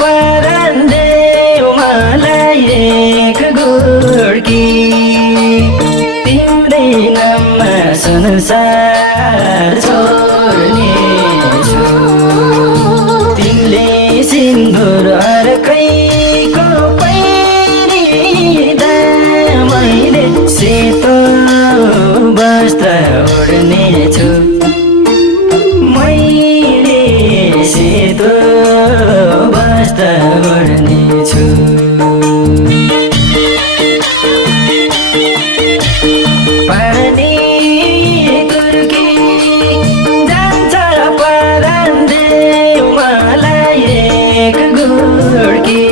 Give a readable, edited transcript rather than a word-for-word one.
परदेऊ मलाई एक गुड्की तिम्रै नाममा संसार छोड्नेछु तिमीले सिन्दुर अर्कैको पहिरिँदा मैले सेतो वस्त्र ओढ्नेछु मैले सेतो वस्त्र ओढ्नेछु पानी तुर्की जान्छ परदेऊ मलाई एक गुड्की